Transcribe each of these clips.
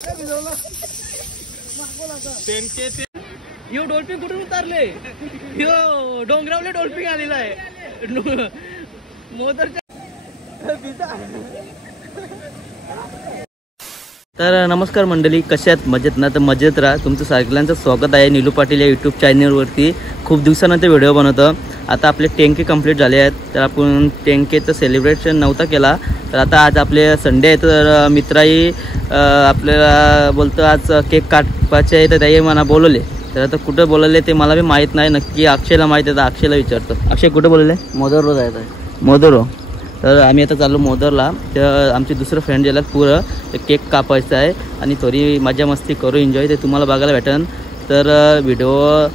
यो dolphin कुठून उतरले? यो डोंगरावले dolphin आलेला आहे मोदरच्या. तर नमस्कार मंडळी, कशा आहेत? मजेत ना? तर मजेत राहा. तुमचं सगळ्यांचं स्वागत आहे नीलू पाटील या यूट्यूब चॅनलवरती. खूप दिवसानंतर व्हिडिओ बनवतो. आता आपले 10K कंप्लीट झाले आहेत. तर आपण 10Kचं सेलिब्रेशन नव्हता केला, तर आता आज आपले संडे आहे. तर मित्रही आपल्याला बोलतो आज केक कापायचे आहे, तर त्याही मला बोलवले. तर आता कुठं बोलवले ते मला बी माहीत नाही. नक्की अक्षयला माहीत आहे, तर अक्षयला विचारतो. अक्षय कुठं बोलवले? मोदरला जायचं आहे. मोदरो. तर आम्ही आता चाललो मोदरला. तर आमचे दुसरं फ्रेंड गेला पुरं, तर केक कापायचा आहे आणि थोडी मजा मस्ती करू, एन्जॉय. ते तुम्हाला बघायला भेटेल. तर व्हिडिओ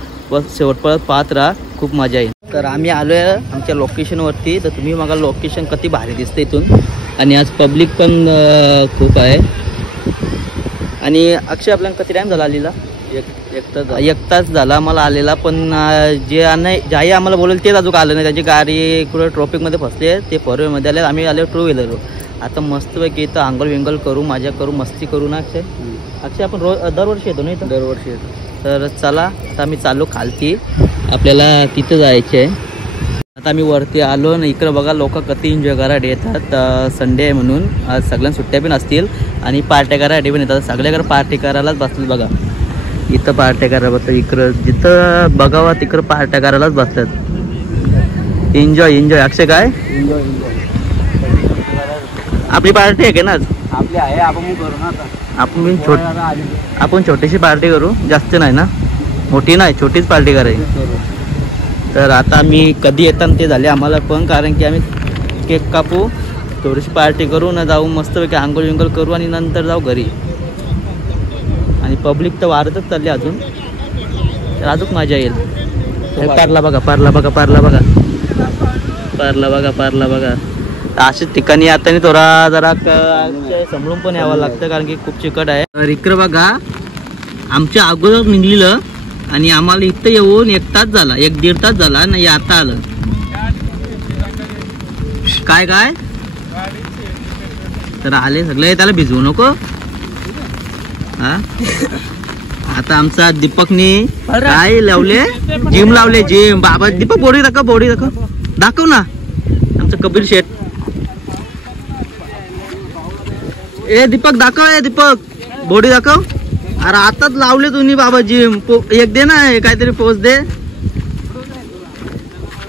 शेवटपर्यंत पाहत राहा, खूप मजा येईल. तर आम्ही आलो आहे आमच्या लोकेशनवरती. तर तुम्ही बघा लोकेशन किती भारी दिसतं इथून. आणि आज पब्लिक पण खूप आहे. आणि अक्षय आपल्याला किती टाईम झाला आलेला? एक तास झाला मला आलेला. पण ज्याही आम्हाला बोलेल तेच अजून आलं नाही. त्याची गाडी कुठं ट्रॉफिकमध्ये फसली आहे, ते 4 व्हीलरमध्ये आले. आम्ही आले 2 व्हीलर. आता मस्तपैकी इथं आंघोळ विंगल करू, मजा करू, मस्ती करू ना अक्षय? अक्षय आपण दरवर्षी येतो ना इथं? दरवर्षी येतो. तर चला आता आम्ही चाललो खालती, आपल्याला तिथं जायचं आहे. आता आम्ही वरती आलो ना. इकडं बघा लोक किती एन्जॉय करायला येतात. संडे आहे म्हणून आज सगळ्यांना सुट्ट्या पण असतील आणि पार्ट्या करायला पण येतात. सगळ्याकडे पार्टी करायलाच बसतात बघा. इथं पार्ट्या करायला बसतात. इकडं जिथं बघावं तिकडं पार्ट्या करायलाच बसतात. Enjoy enjoy. अक्षय काय एन्जॉय? आपली पार्टी आहे का ना आज? आपली आहे, आपण करू ना आता. आपण छोटीशी पार्टी करू, जास्त नाही ना, मोठी नाही, छोटीच पार्टी करायची. तर आता आम्ही कधी येतात ते झाले आम्हाला पण, कारण की आम्ही केक कापू, थोडीशी पार्टी करू ना, जाऊ मस्तपैकी आंघोळ विंघोळ करू आणि नंतर जाऊ घरी. आणि पब्लिक तर वाढतच चालली अजून, तर अजून मजा येईल. पारला बघा, पारला बघा, पारला बघा, पारला बघा, पारला बघा. अशाच ठिकाणी आता थोडा जरा सांभाळून पण यावं लागतं, कारण की खूप चिकट आहे. तर इकडं बघा, आमच्या अगोदर निघलेलं आणि आम्हाला इथं येऊन 1 तास झाला, 1-1.5 तास झाला नाही. आता आलं काय काय. तर आले सगळे, त्याला भिजवू नको हा. आता आमचा दीपकने काय लावले? जिम लावले, जिम. बाबा दीपक बॉडी दाखव, बॉडी दाखव, दाखव ना. आमचं कपिल शेठ. ए दीपक दाखव, ए दीपक बॉडी दाखव. अरे आताच लावले तुम्ही बाबा जिम. एक दे ना, काहीतरी पोच दे.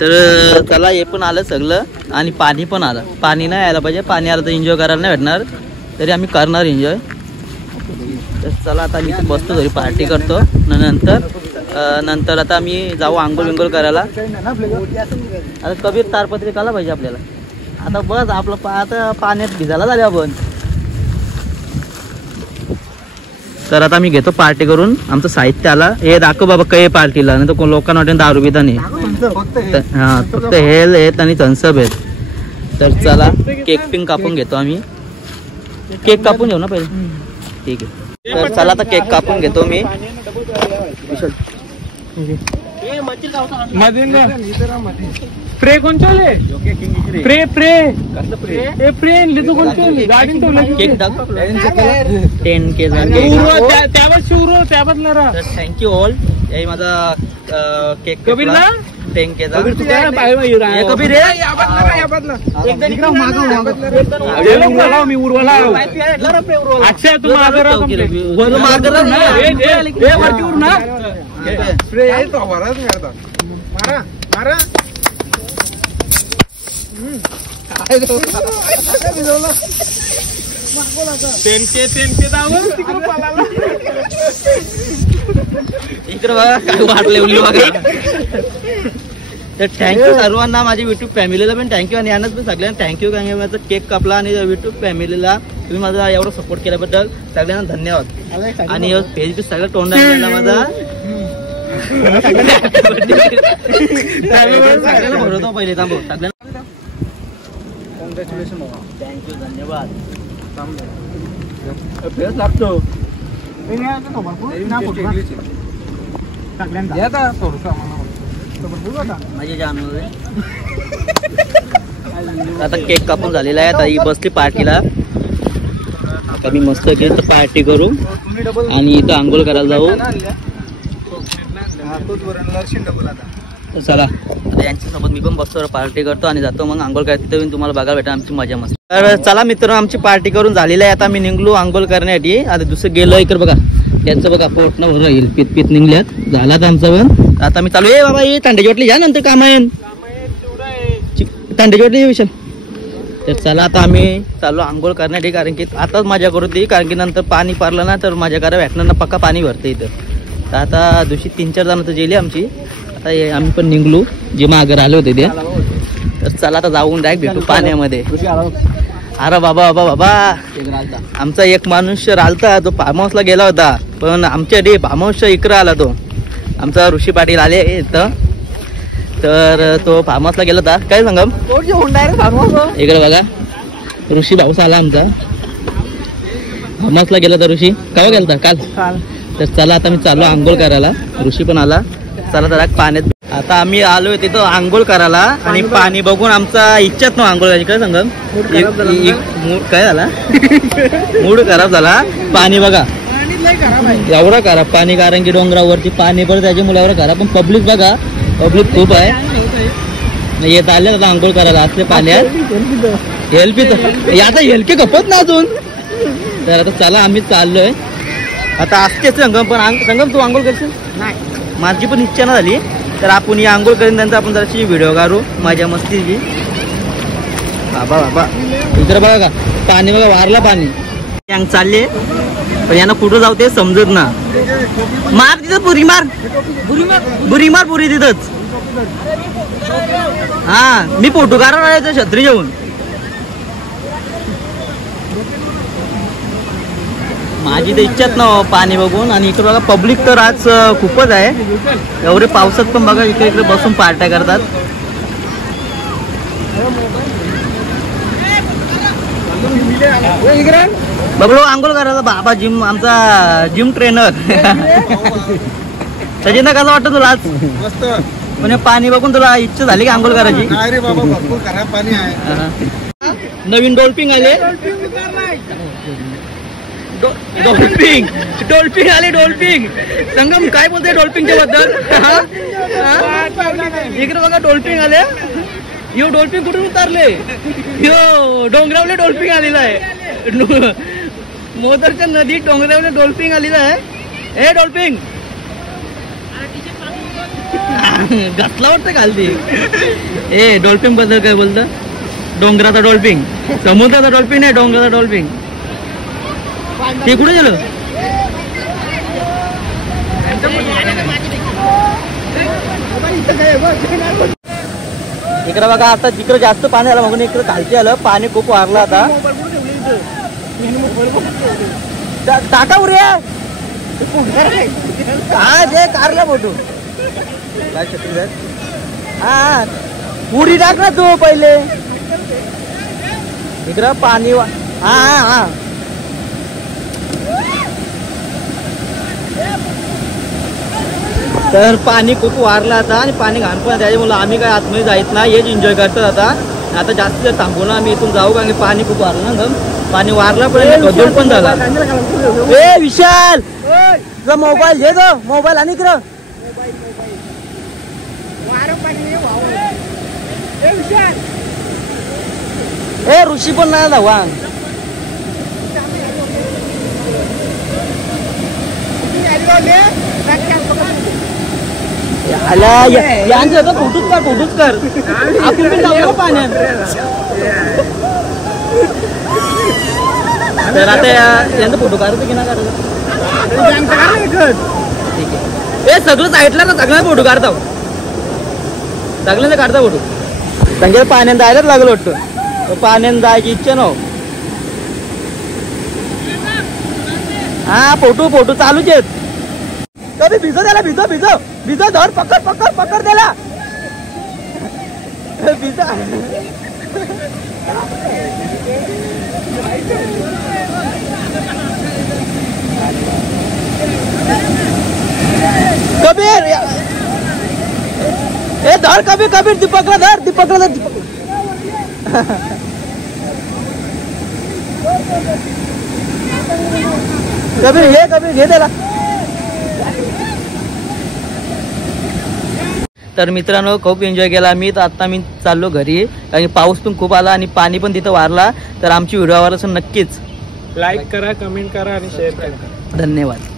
तर त्याला हे पण आलं सगळं आणि पाणी पण आलं. पाणी नाही यायला पाहिजे, पाणी आलं तर एन्जॉय करायला नाही भेटणार, तरी आम्ही करणार एन्जॉय. तर चला आता आम्ही बसतो, घरी पार्टी करतो. नंतर आता आम्ही जाऊ आंघोळ विंघोळ करायला. आता कबीर तारपत्री काला पाहिजे आपल्याला. आता बस आपलं आता पाण्यात भिजायला झाले आपण. तर आता मी घेतो पार्टी करून. आमचं साहित्य आला. हे दाखव बाबा काही पार्टीला, नाही तर लोकांना वाटेल दारू बिदा नाही. हा फक्त हेल आहेत आणि थम्सअप आहेत. तर चला केक पिंक कापून घेतो आम्ही. केक कापून घेऊ ना पहिले, ठीक आहे. तर चला आता केक कापून घेतो मी. स्प्रे कोणचे? स्प्रे स्प्रे ए फ्रेंड लिहितो कोणते? गाडी तो केक दाखव. 10K त्यावर शिवरो त्यावर नरा. तर थँक्यू ऑल. हे माझा केक कबीर ना 10K चा. कबीर तू काय पाहिजे? कबीर रे मी उरवाला. अक्षय तू मागं वरती उर ना. स्प्रे आहे तो वरच करता. मारा मारा. इकडे बघा काय वाटले उली बघा. तर थँक्यू सर्वांना, माझ्या युट्यूब फॅमिलीला पण थँक्यू आणि यांनाच पण सगळ्यांना थँक्यू. कारण की माझा केक कापला आणि युट्यूब फॅमिलीला तुम्ही माझा एवढं सपोर्ट केल्याबद्दल सगळ्यांना धन्यवाद. आणि फेस बी सगळं तोंडात गेला माझा. सगळ्यांना भरवतो पहिले, थांबव सगळ्यांना. कॉंग्रॅच्युलेशन, थँक्यू, धन्यवाद. लागतो माझे जाम. आता केक कापून झालेला आहे. आता ही बसली पार्टीला. आम्ही मस्त इथं पार्टी करू आणि इथं आंघोळ करायला जाऊ. तर चला आता यांच्यासोबत मी पण बसतो, पार्टी करतो आणि जातो मग आंघोळ करायला. तिथं तुम्हाला बघायला भेटा आमची मजा मस्त. तर चला मित्रांनो, आमची पार्टी करून झालेली आहे. आता मी निघलो आंघोळ करण्यासाठी. आता दुसरं गेलो इकडे बघा, त्यांचं बघा पोटणं भरून येईल, पीत निघल्यात. झाला तर आमचं पण. आता मी चालू. ए बाबा ये तांड्याची वाटली या नंतर काम आहे, तांड्याची वाटली विषय. तर चला आता आम्ही चाललो आंघोळ करण्यासाठी, कारण की आताच मजा करू ती, कारण की नंतर पाणी पारलं ना तर माझ्या घरा भेटणार ना, पक्का पाणी भरते इथं. तर आता दुसरी 3-4 जण तर गेली आमची. आता आम्ही पण निघलो, जे मागं आले होते ते. तर चला आता जाऊन डायरेक्ट भेटू पाण्यामध्ये. अरे बाबा बाबा बाबा, आमचा एक माणूस रालता, तो फार्म हाऊसला गेला होता, पण आमच्या डे फार्म हाऊसच्या इकडं आला तो. आमचा ऋषी पाटील आले इथं. तर तो फार्म हाऊसला गेला होता. काय सांगम इकडे बघा, ऋषी भाऊस आला आमचा. फार्म हाऊसला गेला होता ऋषी. केव्हा गेला होता? काल. तर चला आता मी चाललो आंघोळ करायला. ऋषी पण आला. चला तर पाण्यात. आता आम्ही आलोय तिथं आंघोळ करायला आणि पाणी बघून आमचा इच्छाच नव्हता आंघोळ करायची. काय सांगम काय झाला? मूड खराब झाला. पाणी बघा एवढं खराब पाणी, कारण की डोंगरावरती पाणी पण त्याच्या मुलावर खराब. पण पब्लिक बघा, पब्लिक खूप आहे. येत आले आता आंघोळ करायला असले पाण्यात. हेल्पी आता हेल्पी खपत ना अजून. तर आता चला आम्ही चाललोय आता. असतेच संगम, पण संगम तू आंघोळ करशील? नाही, माझी पण इच्छा ना झाली. तर आपण ही आंघोळ करून नंतर आपण जराशी व्हिडिओ काढू माझ्या मस्तीची. बाबा बाबा इकडे बघा का पाणी बघा, वारला पाणी. यांग चालले पण यांना कुठं जाऊ ते समजत ना. मार तिथं पुरी मार, बुरी मार पुरी तिथंच. हा मी फोटो काढायला छत्री घेऊन. माझी तर इच्छाच ना पाणी बघून. आणि इकडे बघा पब्लिक तर आज खूपच आहे. एवढे पावसात पण बघा इकडे इकडे बसून पार्ट्या करतात. बघलो आंघोळ करायला बाबा जिम, आमचा जिम ट्रेनर. सचिन कसं वाटतं तुला आज? मस्त. म्हणजे पाणी बघून तुला इच्छा झाली की आंघोळ करायची? अरे बाबा भरपूर खराब पाणी आहे. नवीन डॉल्फिन आले. डॉल्फिन आले. डॉल्फिन संगम काय बोलते डॉल्फिनच्या बद्दल? इकडे बघा डॉल्फिन आले. यो डॉल्फिन कुठून उतारले? यो डोंगरावले डॉल्फिन आलेला आहे. मोदरच्या नदीत डोंगरावले डॉल्फिन आलेला आहे. हे डॉल्फिन घातला वाटतं खालती. ए डॉल्फिन बद्दल काय बोलतं? डोंगराचा डॉल्फिन, समुद्राचा डॉल्फिन आहे, डोंगराचा डॉल्फिन. ते कुठे गेलं? इकडे बघा आता जिकडे जास्त पाणी आलं म्हणून इकडे खालची आलं. पाणी खूप वारलं आता. टाका उरे काय जे कारला फोटो हा पुरी टाक ना तू पहिले. इकडं पाणी हा हा हा. तर पाणी खूप वारलं आता आणि पाणी घाण पण त्याच्यामुळे आम्ही काय आतमध्ये जायच नाही, हेच एन्जॉय करतो आता. आता जास्त थांबू ना आम्ही इथून जाऊ, कारण की पाणी खूप वारलं ना. पाणी वारलं पण बदल पण झाला. ए विशाल तुझा मोबाईल घे, तो मोबाईल आणि इकडं. ए ऋषी पण नाही धावा. यांचं फोटोच कर, फोटोच कर. आपण पण जाऊ पाण्यात. तर आता यांचा फोटो काढतो की नाही काढतो? ठीक आहे. ए सगळं साईडला ना, सगळ्या फोटो काढता, सगळ्यांना काढता फोटो. त्यांच्या पाण्यात जायलाच लागलं वाटतं. पाण्यात जायची इच्छा नव्ह. हा फोटो फोटो चालूच आहेत. कधी भिजो त्याला, भिजो भिजो भिजो. धर पकड पकड पकड त्याला. भिजा कबीर. ए धर कबीर, कबीर दीपकला धर, दीपकला धर. कबीर घे त्याला. तर मित्रांनो खूप एन्जॉय केला मी. तर आता मी चाललो घरी, कारण पाऊस पण खूप आला आणि पाणी पण तिथं वारला. तर आमची व्हिडिओ आवडला नक्कीच लाईक करा, कमेंट करा आणि शेअर करा. धन्यवाद.